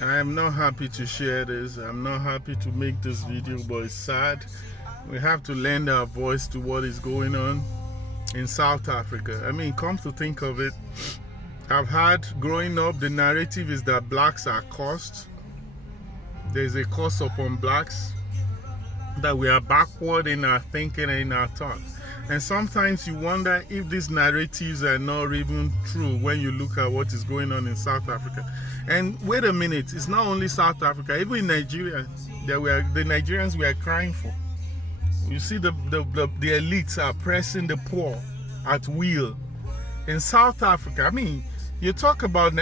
I am not happy to share this. I'm not happy to make this video, but it's sad. We have to lend our voice to what is going on in South Africa. I mean, come to think of it, I've had growing up, the narrative is that blacks are cursed. There's a curse upon blacks, that we are backward in our thinking and in our thought. And sometimes you wonder if these narratives are not even true when you look at what is going on in South Africa. And wait a minute, it's not only South Africa, even in Nigeria, the Nigerians we are crying for. You see the elites are pressing the poor at will. In South Africa, I mean, you talk about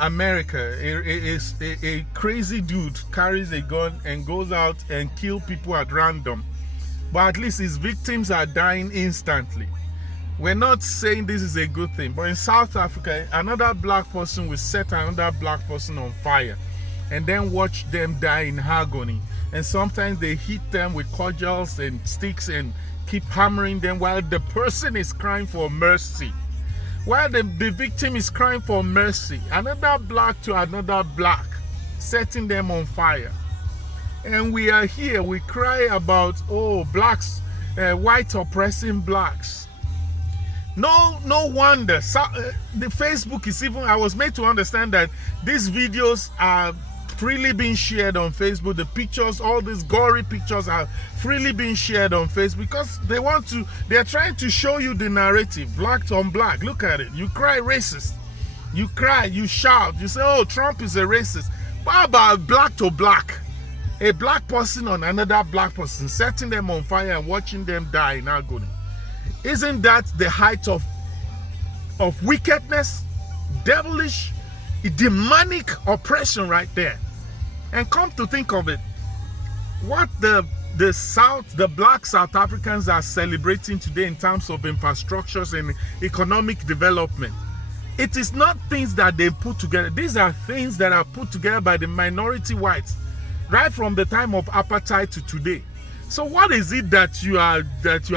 America, a crazy dude carries a gun and goes out and kills people at random. But at least his victims are dying instantly. We're not saying this is a good thing, but in South Africa, another black person will set another black person on fire and then watch them die in agony. And sometimes they hit them with cudgels and sticks and keep hammering them while the person is crying for mercy. While the victim is crying for mercy, another black to another black, setting them on fire. And we are here, we cry about, oh, blacks, white oppressing blacks. No wonder. The Facebook is even, I was made to understand that these videos are freely being shared on Facebook. The pictures, all these gory pictures are freely being shared on Facebook because they're trying to show you the narrative, black on black. Look at it. You cry racist. You cry, you shout, you say, oh, Trump is a racist. What about black to black? A black person on another black person, setting them on fire and watching them die in agony. Isn't that the height of wickedness, devilish, demonic oppression right there? And come to think of it, what the black South Africans are celebrating today in terms of infrastructures and economic development, it is not things that they put together. These are things that are put together by the minority whites, right from the time of apartheid to today. So what is it that you are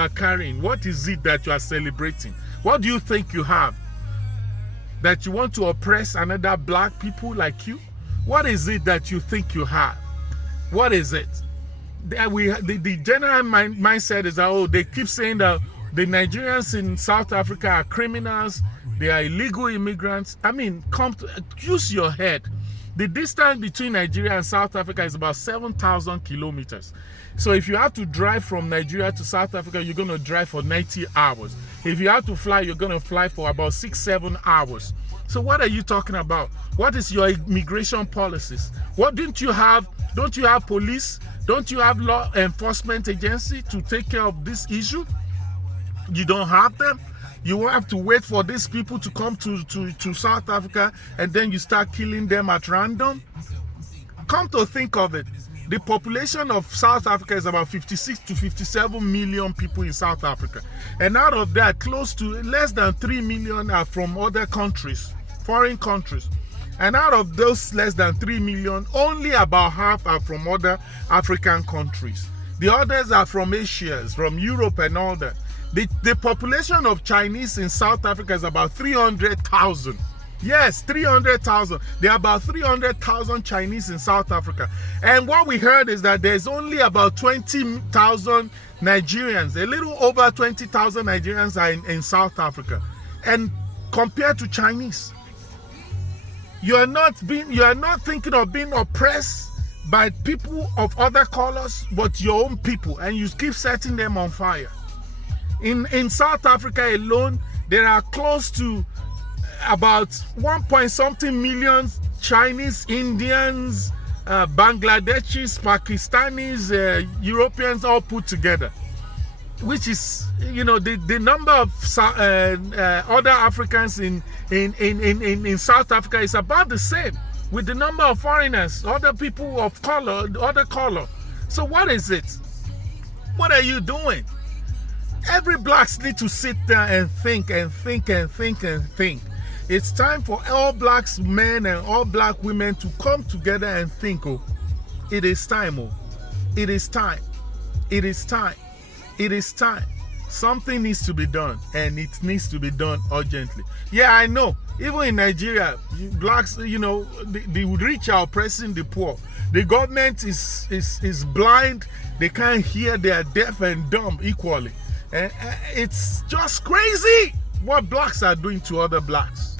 carrying? What is it that you are celebrating? What do you think you have? That you want to oppress another black people like you? What is it that you think you have? What is it? The general mindset is that, oh, they keep saying that the Nigerians in South Africa are criminals, they are illegal immigrants. I mean, use your head. The distance between Nigeria and South Africa is about 7,000 kilometers. So if you have to drive from Nigeria to South Africa, you're going to drive for 90 hours. If you have to fly, you're going to fly for about 6-7 hours. So what are you talking about? What is your immigration policies? Don't you have police? Don't you have law enforcement agency to take care of this issue? You don't have them? You will have to wait for these people to come to South Africa and then you start killing them at random? Come to think of it, the population of South Africa is about 56 to 57 million people in South Africa. And out of that, close to less than 3 million are from other countries, foreign countries. And out of those less than 3 million, only about half are from other African countries. The others are from Asia, from Europe and all that. The population of Chinese in South Africa is about 300,000. Yes, 300,000. There are about 300,000 Chinese in South Africa. And what we heard is that there's only about 20,000 Nigerians, a little over 20,000 Nigerians are in South Africa. And compared to Chinese, you are not thinking of being oppressed by people of other colors, but your own people, and you keep setting them on fire. In South Africa alone, there are close to about 1.something million Chinese, Indians, Bangladeshis, Pakistanis, Europeans all put together, which is, you know, the number of other Africans in South Africa is about the same with the number of foreigners, other people of color, other color. So what is it? What are you doing? Every blacks need to sit there and think and think and think and think. It's time for all blacks men and all black women to come together and think, oh, it is time, oh, it is time, it is time, it is time. Something needs to be done, and it needs to be done urgently. Yeah, I know Even in Nigeria, blacks, you know, the rich are oppressing the poor. The government is blind. They can't hear. They are deaf and dumb equally. And it's just crazy what blacks are doing to other blacks.